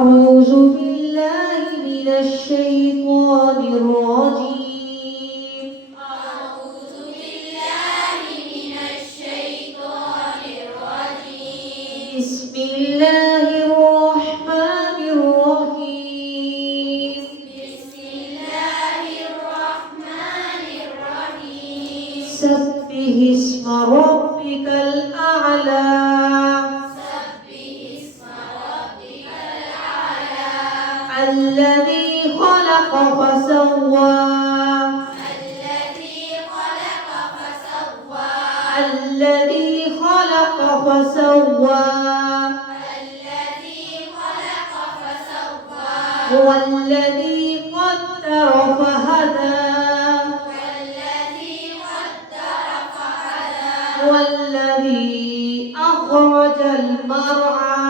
أعوذ بالله من الشيطان الرجيم. أعوذ بالله من الشيطان الرجيم. بسم الله الرحمن الرحيم. بسم الله الرحمن الرحيم. سبح اسم ربك الأعلى. الذي خلق فسوى. الذي خلق فسوى. الذي خلق فسوى. الذي خلق فسوى. هو الذي قدر فهدى. والذي قدر فهدى. هو الذي أخرج المرعى.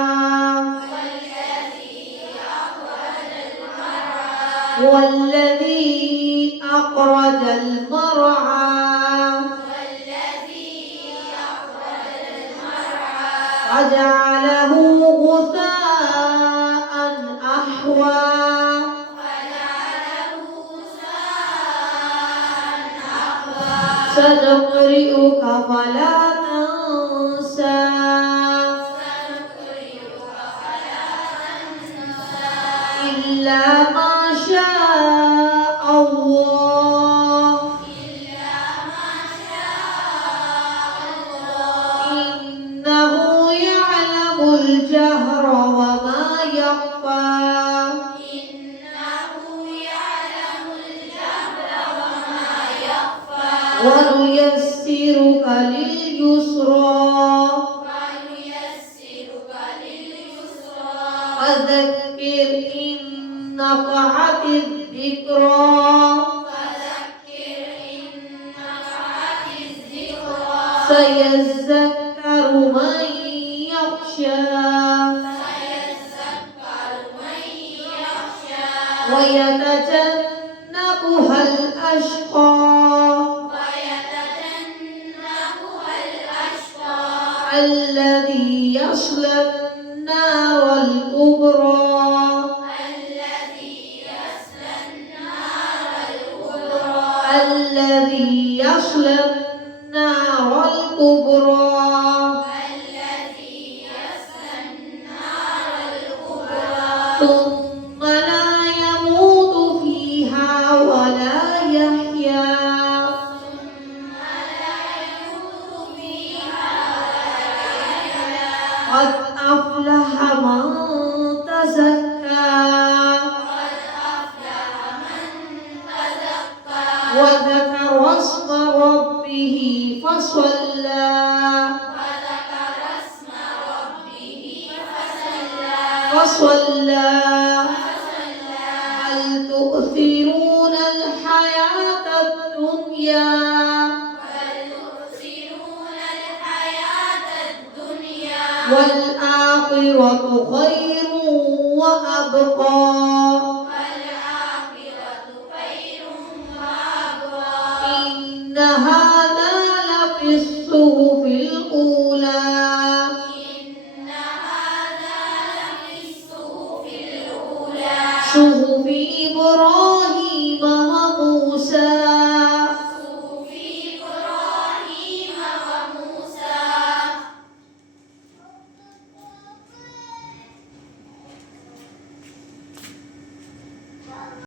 هو الذي أخرج المرعى. وجعله غثاء أحوى. سنقرئك فلا تنسى. إلا ما شاء الله. إنه يعلم الجهر وما يخفى. ونيسرك لليسرى. فذكر إن نفعت الذكرى. سيذكر من يخشى. ويتجنبها الأشقى. الذي يصلى النار الكبرى. الذي يصلى النار الكبرى. ثم لا يموت فيها ولا يحيا. قد أفلح من تزكى. وذكر اسم ربه فصلى. هل تؤثرون الحياة الدنيا. والآخرة خير وأبقى. إن هذا لفي الصحف الأولى. صحف إبراهيم